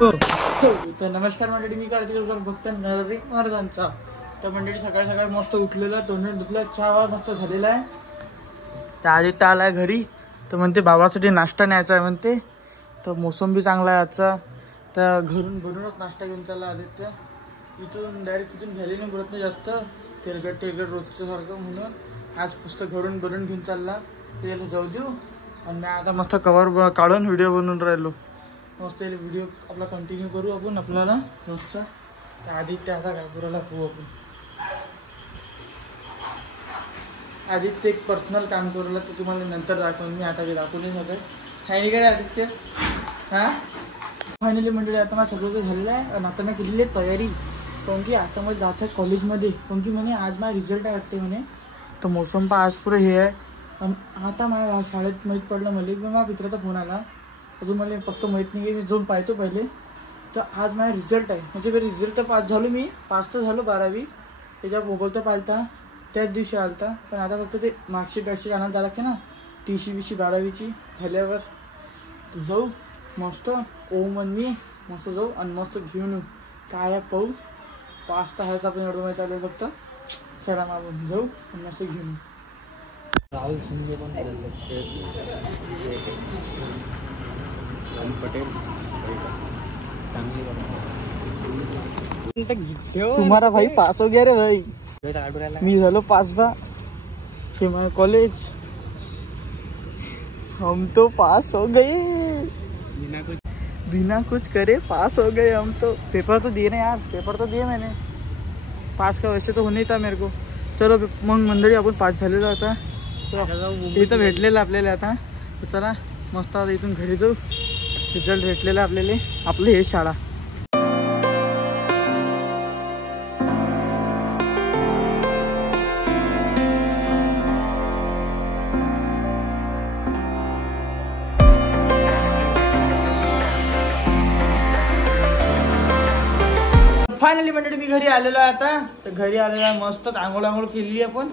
तर नमस्कार मंडळी, मी कार्तिक भक्त महाराजांचा. तर मंडळी सकाळी सकाळी मस्त उठलेलं, तोंड धुतलं, चहा मस्त झालेला आहे. तर आदित्य आलाय घरी, तर म्हणते बाबासाठी नाश्ता न्यायचा आहे म्हणते. तर मोसंबी चांगला आहे आजचा. तर घरूनच नाश्ता घेऊन चालला आदित्य. इथून डायरेक्ट तिथून घ्यायला नाही बोलत नाही जास्त, तेलगट रोजचं सारखं, म्हणून आज पुस्तक घरून घेऊन चालला. त्याला जाऊ देऊ. आणि मी आता मस्त कवर काढून व्हिडिओ बनवून राहिलो. मस्त व्हिडिओ आपला कंटिन्यू करू आपण आपल्याला रोजचा. तर आदित्य आता काय करायला पाहू आपण. आदित्य एक पर्सनल काम करूला, तर तुम्हाला नंतर दाखवून. मी आता दाखवून नाही शकत. नाही काय आदित्य? हां, फायनली मंडळी आता मला सगळं झालेलं आहे. आणि आता मी केलेली आहे तयारी. कारण की आता मला जायचं आहे कॉलेजमध्ये. कारण की म्हणे आज माझा रिझल्ट आहे वाटते म्हणे. तर मोसम पण आज पुरं हे आहे. आता माझ्या शाळेत माहीत पडलं मला की माझ्या मित्राचा फोन आला. अजून मला फक्त माहीत नाही की मी जाऊन पाहतो पहिले. तर आज माझा रिझल्ट आहे. म्हणजे रिझल्ट तर पास झालो मी. पास तर झालो 12वी. त्याच्या मोबाईल तर पालता त्याच दिवशी आलता. पण आता फक्त ते मार्कशीट आणायला जायला लागते ना, TC 12वीची झाल्यावर. जाऊ मस्त ओम आणि मी मस्त जाऊ आणि मस्त घेऊन येऊ. काय आहे पाहू. पास तर आहेच आपण एवढं माहीत आलं. फक्त चला आपण जाऊ आणि मस्त घेऊन येऊ. राहुल शिंदे पण पटेल तुम्हारा भाई पास हो गया रे भाई. मी झालो पास बा. कॉलेज हम तो पास हो गए बिना कुछ करे. पास हो गए हम तो. पेपर तो दिए ना यार, पेपर तो दिए मैंने. पास का वैसे तो होना ही था मेरे को. चलो मग मंडळी आपण पास झालेलो आता. इथं भेटलेलं आपल्याला आता. तर चला मस्त आता इथून घरी जाऊ. रिझल्ट भेटलेला आपल्याला. आपली हे शाळा. फायनली मंडळी मी घरी आलेलो आहे आता. तर घरी आलेलो आहे मस्त. आंघोळ केलेली आपण.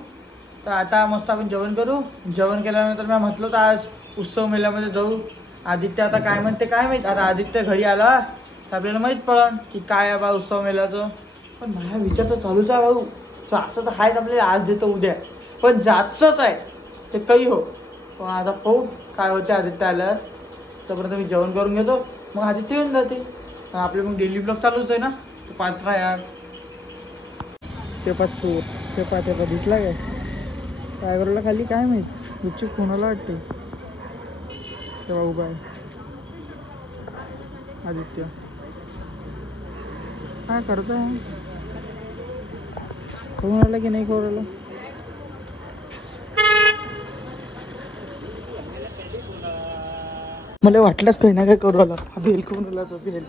तर आता मस्त आपण जेवण करू. जेवण केल्यानंतर मी म्हटलं तर आज उत्सव मेळ्यामध्ये जाऊ. आदित्य आता काय म्हणते काय माहीत. आता आदित्य घरी आला तर आपल्याला माहीत पडलं की काय आहे बा उत्सव मेळ्याचं. पण माझ्या विचार तर चालूच आहे भाऊ. जायचं तर आहेच आपल्याला. आज देतो उद्या, पण जायचंच आहे ते काही हो. पण आता पाहू काय होते आदित्य आल्यावर. तोपर्यंत मी जेवण करून घेतो, मग आदित्य येऊन जाते. आपले मग डेली ब्लॉग चालूच आहे ना. तो 5 यार ते 5 ते दिसला काय करायला खाली काय माहीत. गुपचूप कोणाला वाटते तेव्हा उभा आहे आदित्य. काय करतोय करून राहिला की नाही करून राहिला. मला वाटलंच काही ना काय करू राहिला. भेल करून राहिला तो भेल.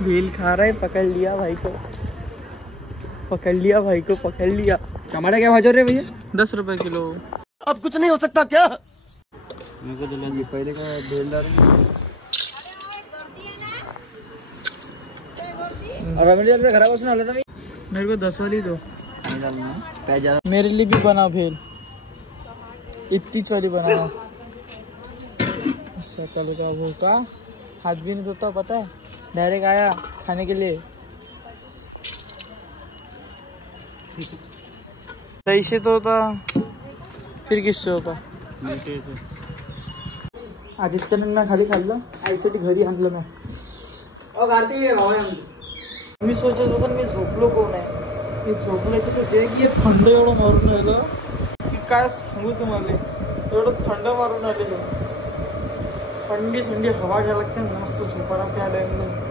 भेल खा रहा है. पकड़ लिया भाई को, पकड़ लिया. टमाटर क्या भाव रहे भैया? 10 रुपए किलो. अब कुछ नहीं हो सकता क्या? मेरे को दुल्हन जी पहले का बेलदार. घरा बसून आलो ना मी. मेरे को 10 वाली दो. मेरे लिए भी बनाओ भेल. इतनी वाली बनाओ. सकल का वो का हाथ भी नहीं धोता पता है. डायरेक्ट आया खाने के लिए. ऐसे तो होता फिर किससे होता. आदित्यने मी खाली खाल्लं. आईसाठी घरी आणलं मी. मी सोचत होतो मी झोपलो कोण आहे. मी झोपलो की हे थंड एवढं मारून राहिलं की काय सांगू तुम्हाला. एवढं थंड मारून राहिले. थंडी हवा घ्यायला लागते. मस्त झोपायला त्या टाइमला.